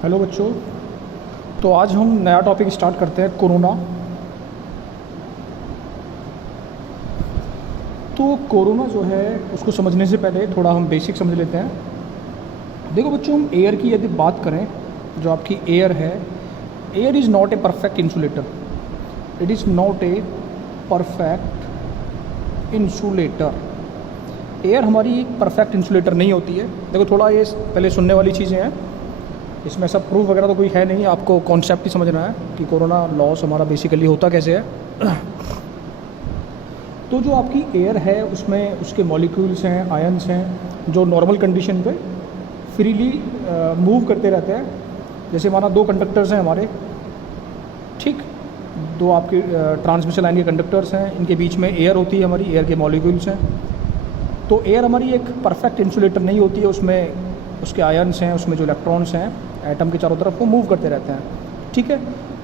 Hello बच्चों। तो आज हम नया टॉपिक स्टार्ट करते हैं, कोरोना। तो कोरोना जो है उसको समझने से पहले थोड़ा हम बेसिक समझ लेते हैं। देखो बच्चों, हम एयर की यदि बात करें, जो आपकी एयर है, air is not a perfect insulator. It is not a perfect insulator. Air हमारी एक परफेक्ट इंसुलेटर नहीं होती है। देखो, थोड़ा ये पहले सुनने वाली चीज़ें हैं, इसमें सब प्रूफ वगैरह तो कोई है नहीं, आपको कॉन्सेप्ट ही समझना है कि कोरोना लॉस हमारा बेसिकली होता कैसे है। तो जो आपकी एयर है उसमें उसके मॉलिक्यूल्स हैं, आयंस हैं, जो नॉर्मल कंडीशन पे फ्रीली मूव करते रहते हैं। जैसे माना दो कंडक्टर्स हैं हमारे, ठीक, दो आपके ट्रांसमिशन लाइन के कंडक्टर्स हैं, इनके बीच में एयर होती है, हमारी एयर के मॉलिक्यूल्स हैं। तो एयर हमारी एक परफेक्ट इंसुलेटर नहीं होती है, उसमें उसके आयंस हैं, उसमें जो इलेक्ट्रॉन्स हैं एटम के चारों तरफ वो मूव करते रहते हैं, ठीक है।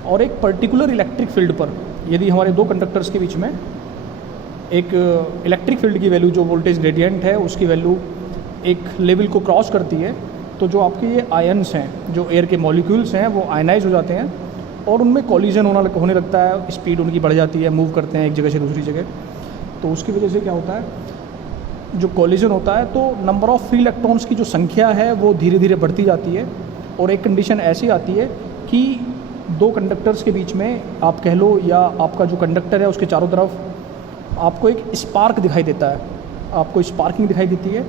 और एक पर्टिकुलर इलेक्ट्रिक फील्ड पर यदि हमारे दो कंडक्टर्स के बीच में एक इलेक्ट्रिक फील्ड की वैल्यू, जो वोल्टेज ग्रेडियंट है उसकी वैल्यू एक लेवल को क्रॉस करती है, तो जो आपके ये आयंस हैं, जो एयर के मॉलिक्यूल्स हैं, वो आयनाइज हो जाते हैं और उनमें कॉलिजन होने लगता है, स्पीड उनकी बढ़ जाती है, मूव करते हैं एक जगह से दूसरी जगह। तो उसकी वजह से क्या होता है, जो कॉलिजन होता है तो नंबर ऑफ़ फ्री इलेक्ट्रॉन्स की जो संख्या है वो धीरे धीरे बढ़ती जाती है। और एक कंडीशन ऐसी आती है कि दो कंडक्टर्स के बीच में आप कह लो, या आपका जो कंडक्टर है उसके चारों तरफ आपको एक स्पार्क दिखाई देता है, आपको स्पार्किंग दिखाई देती है,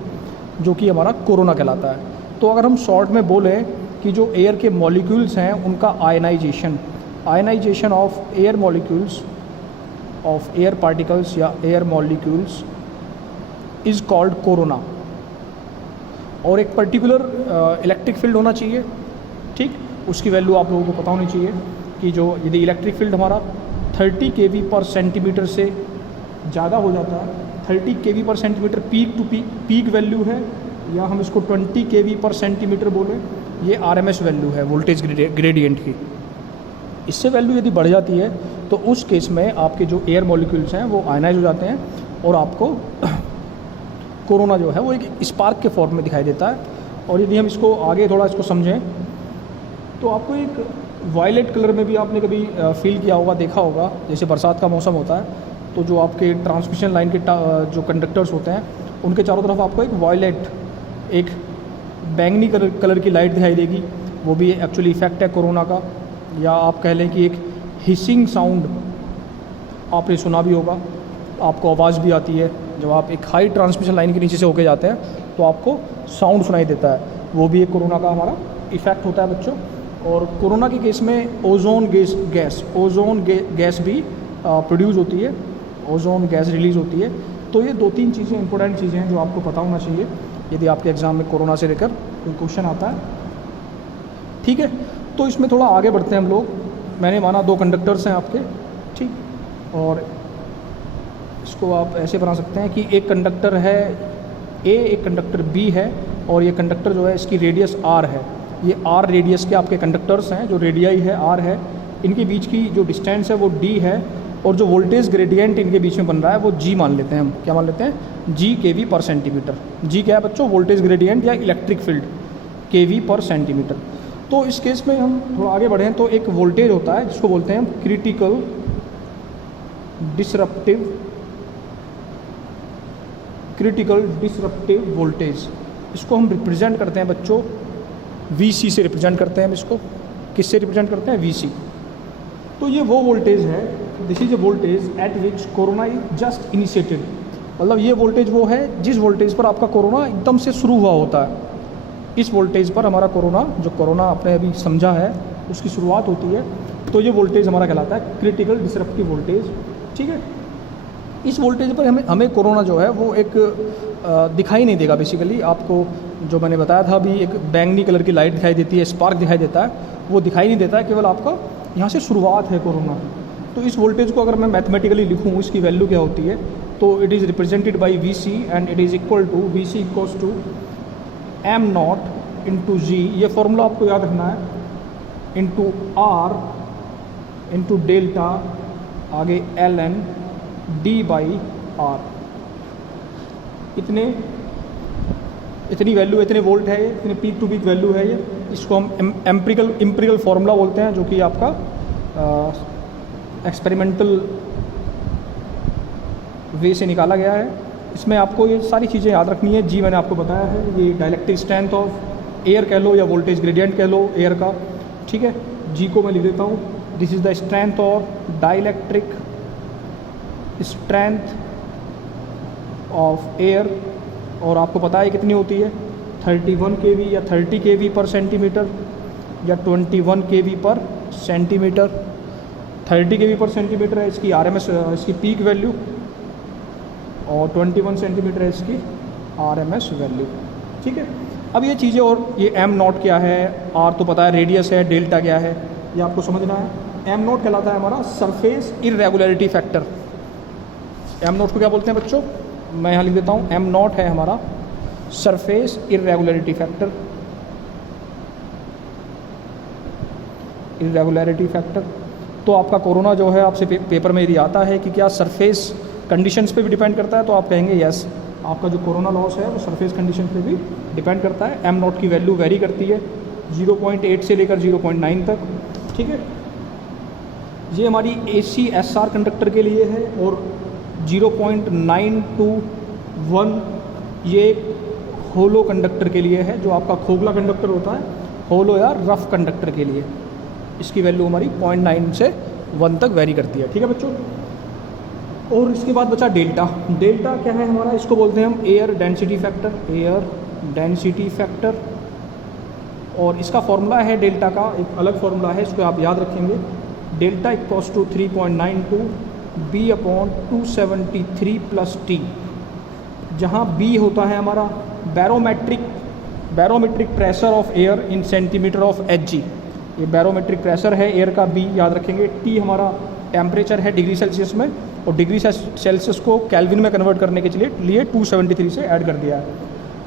जो कि हमारा कोरोना कहलाता है। तो अगर हम शॉर्ट में बोलें कि जो एयर के मॉलिक्यूल्स हैं उनका ionisation of air molecules, of air particles या air molecules is called corona. और एक पर्टिकुलर इलेक्ट्रिक फील्ड होना चाहिए, ठीक, उसकी वैल्यू आप लोगों को पता होनी चाहिए कि जो यदि इलेक्ट्रिक फील्ड हमारा 30 kV पर सेंटीमीटर से ज़्यादा हो जाता है, 30 kV पर centimetre peak to peak value है, या हम इसको 20 kV पर सेंटीमीटर बोलें, ये RMS वैल्यू है वोल्टेज ग्रेडियंट की। इससे वैल्यू यदि बढ़ जाती है तो उस केस में आपके जो एयर मॉलिक्यूल्स हैं वो आयनाइज हो जाते हैं और आपको कोरोना जो है वो एक स्पार्क के फॉर्म में दिखाई देता है। और यदि हम इसको आगे थोड़ा इसको समझें तो आपको एक वायलेट कलर में भी आपने कभी फील किया होगा, देखा होगा, जैसे बरसात का मौसम होता है तो जो आपके ट्रांसमिशन लाइन के जो कंडक्टर्स होते हैं उनके चारों तरफ आपको एक वायलेट, एक बैंगनी कलर की लाइट दिखाई देगी। वो भी एक्चुअली इफेक्ट है कोरोना का। या आप कह लें कि एक हिसिंग साउंड आपने सुना भी होगा, आपको आवाज़ भी आती है जब आप एक हाई ट्रांसमिशन लाइन के नीचे से होके जाते हैं तो आपको साउंड सुनाई देता है, वो भी एक कोरोना का हमारा इफ़ेक्ट होता है बच्चों। और कोरोना के केस में ओजोन गैस भी प्रोड्यूस होती है, ओजोन गैस रिलीज़ होती है। तो ये दो तीन चीज़ें, इंपॉर्टेंट चीज़ें हैं जो आपको पता होना चाहिए यदि आपके एग्ज़ाम में कोरोना से लेकर कोई क्वेश्चन आता है, ठीक है। तो इसमें थोड़ा आगे बढ़ते हैं हम लोग। मैंने माना दो कंडक्टर्स हैं आपके, ठीक, और इसको आप ऐसे बना सकते हैं कि एक कंडक्टर है ए, एक कंडक्टर बी है, और ये कंडक्टर जो है इसकी रेडियस आर है। ये आर रेडियस के आपके कंडक्टर्स हैं, जो रेडियाई है आर है, इनके बीच की जो डिस्टेंस है वो डी है, और जो वोल्टेज ग्रेडियंट इनके बीच में बन रहा है वो जी मान लेते हैं हम। क्या मान लेते हैं? जी kV पर सेंटीमीटर। जी क्या है बच्चों? वोल्टेज ग्रेडियंट या इलेक्ट्रिक फील्ड, kV पर सेंटीमीटर। तो इस केस में हम थोड़ा आगे बढ़ें तो एक वोल्टेज होता है जिसको बोलते हैं क्रिटिकल डिसरप्टिव वोल्टेज। इसको हम रिप्रेजेंट करते हैं बच्चों VC से रिप्रेजेंट करते हैं हम इसको। किससे रिप्रेजेंट करते हैं? VC। तो ये वो वोल्टेज है, this is a voltage at which corona is just initiated. मतलब ये वोल्टेज वो है जिस वोल्टेज पर आपका कोरोना एकदम से शुरू हुआ होता है। इस वोल्टेज पर हमारा कोरोना, जो कोरोना आपने अभी समझा है, उसकी शुरुआत होती है। तो ये वोल्टेज हमारा कहलाता है क्रिटिकल डिसरप्टिव वोल्टेज, ठीक है। इस वोल्टेज पर हमें कोरोना जो है वो एक दिखाई नहीं देगा। बेसिकली आपको जो मैंने बताया था अभी, एक बैंगनी कलर की लाइट दिखाई देती है, स्पार्क दिखाई देता है, वो दिखाई नहीं देता है, केवल आपका यहाँ से शुरुआत है कोरोना। तो इस वोल्टेज को अगर मैं मैथमेटिकली लिखूँ, इसकी वैल्यू क्या होती है, तो it is represented by VC and it is equal to VC equals to m0 into G। ये फॉर्मूला आपको याद रखना है, इंटू R इंटू डेल्टा, आगे ln D/R। इतनी वैल्यू, इतने वोल्ट है ये, इतने पीक टू पीक वैल्यू है ये। इसको हम एम्पिरिकल फार्मूला बोलते हैं, जो कि आपका एक्सपेरिमेंटल वे से निकाला गया है। इसमें आपको ये सारी चीज़ें याद रखनी है। जी मैंने आपको बताया है, ये डाइलेक्ट्रिक स्ट्रेंथ ऑफ एयर कह लो या वोल्टेज ग्रेडियंट कह लो एयर का, ठीक है। जी को मैं लिख देता हूँ, this is the strength of dielectric strength of air, और आपको पता है कितनी होती है, 31 kV या 30 kV पर सेंटीमीटर या 21 kV पर सेंटीमीटर। 30 kV पर सेंटीमीटर है इसकी RMS इसकी पीक वैल्यू, और 21 सेंटीमीटर है इसकी RMS वैल्यू, ठीक है। अब ये चीज़ें, और ये एम नॉट क्या है, आर तो पता है, रेडियस है, डेल्टा क्या है, ये आपको समझना है। एम नॉट कहलाता है हमारा surface irregularity factor. Am not को क्या बोलते हैं बच्चों, मैं यहाँ लिख देता हूँ, एम नॉट है हमारा surface irregularity factor. Irregularity factor तो आपका कोरोना जो है आपसे पेपर में यदि आता है कि क्या सरफेस कंडीशंस पे भी डिपेंड करता है, तो आप कहेंगे यस, आपका जो कोरोना लॉस है वो सरफेस कंडीशन पे भी डिपेंड करता है। एम नॉट की वैल्यू वेरी करती है 0.8 से लेकर 0.9 तक, ठीक है। ये हमारी ACSR कंडक्टर के लिए है, और 0.921 ये होलो कंडक्टर के लिए है, जो आपका खोखला कंडक्टर होता है, होलो या रफ कंडक्टर के लिए इसकी वैल्यू हमारी 0.9 से 1 तक वेरी करती है, ठीक है बच्चों। और इसके बाद बचा डेल्टा। डेल्टा क्या है हमारा, इसको बोलते हैं हम air density factor, air density factor. और इसका फॉर्मूला है डेल्टा का, एक अलग फॉर्मूला है, इसको आप याद रखेंगे। Delta equals to 3.92 B/273 + T, जहाँ B होता है हमारा barometric pressure of air in centimetre of Hg। ये बैरोमेट्रिक प्रेशर है एयर का, B याद रखेंगे। T हमारा टेम्परेचर है डिग्री सेल्सियस में, और डिग्री सेल्सियस को केल्विन में कन्वर्ट करने के लिए 273 से ऐड कर दिया है,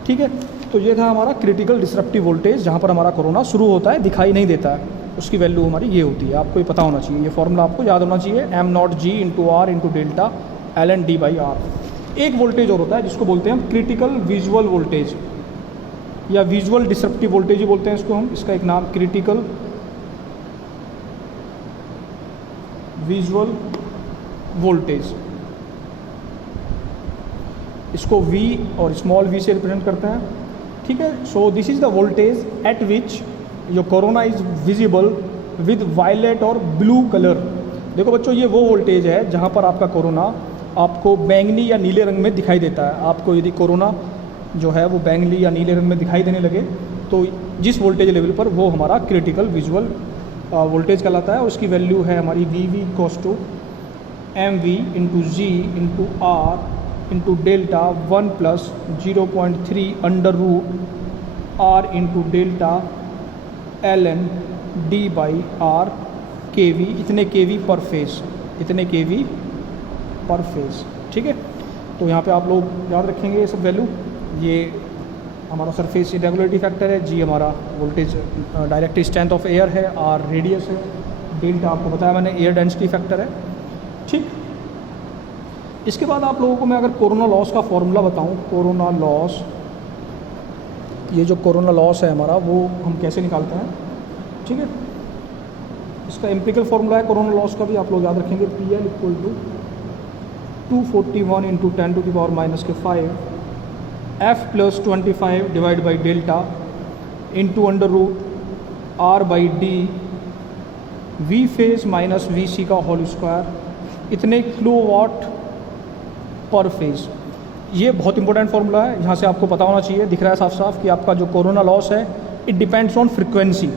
ठीक है। तो ये था हमारा क्रिटिकल डिसरप्टिव वोल्टेज, जहाँ पर हमारा कोरोना शुरू होता है, दिखाई नहीं देता है, उसकी वैल्यू हमारी ये होती है। आपको ये पता होना चाहिए, ये फॉर्मूला आपको याद होना चाहिए, m0g × R × delta ln D/R। एक वोल्टेज और होता है जिसको बोलते हैं हम क्रिटिकल विजुअल वोल्टेज, या विजुअल डिसरप्टिव वोल्टेज ही बोलते हैं इसको हम। इसका एक नाम क्रिटिकल विजुअल वोल्टेज, इसको V और स्मॉल v से रिप्रेजेंट करते हैं, ठीक है। So this is the voltage at which your corona is visible with violet और ब्लू कलर। देखो बच्चों, ये वो वोल्टेज है जहाँ पर आपका कोरोना आपको बैंगनी या नीले रंग में दिखाई देता है। आपको यदि कोरोना जो है वो बैंगनी या नीले रंग में दिखाई देने लगे, तो जिस वोल्टेज लेवल पर, वो हमारा क्रिटिकल विजुअल वोल्टेज कहलाता है। उसकी वैल्यू है हमारी VV = mV × G × R × delta 1 + 0.3 √R × delta ln D/R kV, इतने kV पर फेस, इतने kV पर फेस, ठीक है। तो यहाँ पे आप लोग याद रखेंगे ये सब वैल्यू। ये हमारा सरफेस इरेगुलरिटी फैक्टर है, जी हमारा voltage direct strength of air है, आर रेडियस है, डेल्टा आपको बताया मैंने एयर डेंसिटी फैक्टर है, ठीक। इसके बाद आप लोगों को मैं अगर कोरोना लॉस का फॉर्मूला बताऊं, कोरोना लॉस, ये जो कोरोना लॉस है हमारा, वो हम कैसे निकालते हैं, ठीक है। इसका एम्पिरिकल फॉर्मूला है कोरोना लॉस का भी, आप लोग याद रखेंगे। PL = 241 × 10⁻⁻5 F + 25 divide by delta into √R/D V phase minus VC का होल स्क्वायर, इतने किलोवाट पर फेज। ये बहुत इंपॉर्टेंट फार्मूला है, यहाँ से आपको पता होना चाहिए। दिख रहा है साफ साफ कि आपका जो कोरोना लॉस है, it depends on frequency.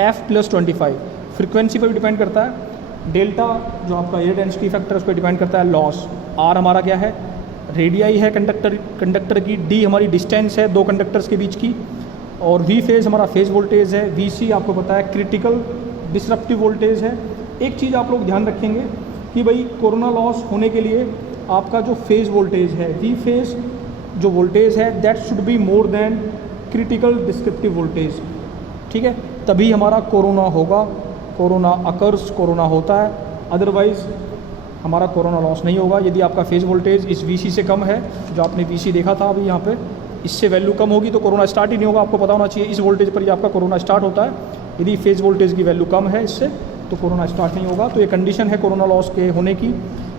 F + 25 frequency पर भी डिपेंड करता है। डेल्टा जो आपका एयर डेंसिटी फैक्टर, उस पर डिपेंड करता है लॉस। R हमारा क्या है, रेडियाई है कंडक्टर की। D हमारी डिस्टेंस है दो कंडक्टर्स के बीच की, और V फेज हमारा फेज वोल्टेज है। VC आपको पता है क्रिटिकल डिसरप्टिव वोल्टेज है। एक चीज़ आप लोग ध्यान रखेंगे कि भाई कोरोना लॉस होने के लिए आपका जो फेज वोल्टेज है, V फेज जो वोल्टेज है, that should be more than critical descriptive voltage, ठीक है। तभी हमारा कोरोना होगा, कोरोना अकर्स, कोरोना होता है। अदरवाइज़ हमारा कोरोना लॉस नहीं होगा। यदि आपका फेज वोल्टेज इस VC से कम है, जो आपने VC देखा था अभी यहाँ पे, इससे वैल्यू कम होगी तो कोरोना स्टार्ट ही नहीं होगा। आपको पता होना चाहिए इस वोल्टेज पर ही आपका कोरोना स्टार्ट होता है। यदि फेज़ वोल्टेज की वैल्यू कम है इससे तो कोरोना स्टार्ट नहीं होगा। तो ये कंडीशन है कोरोना लॉस के होने की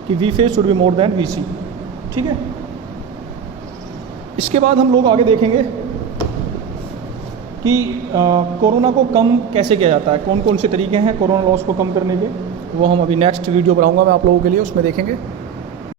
कि V phase should be more than V C. ठीक है, इसके बाद हम लोग आगे देखेंगे कि कोरोना को कम कैसे किया जाता है, कौन कौन से तरीके हैं कोरोना लॉस को कम करने के। वो हम अभी नेक्स्ट वीडियो बनाऊंगा मैं आप लोगों के लिए, उसमें देखेंगे।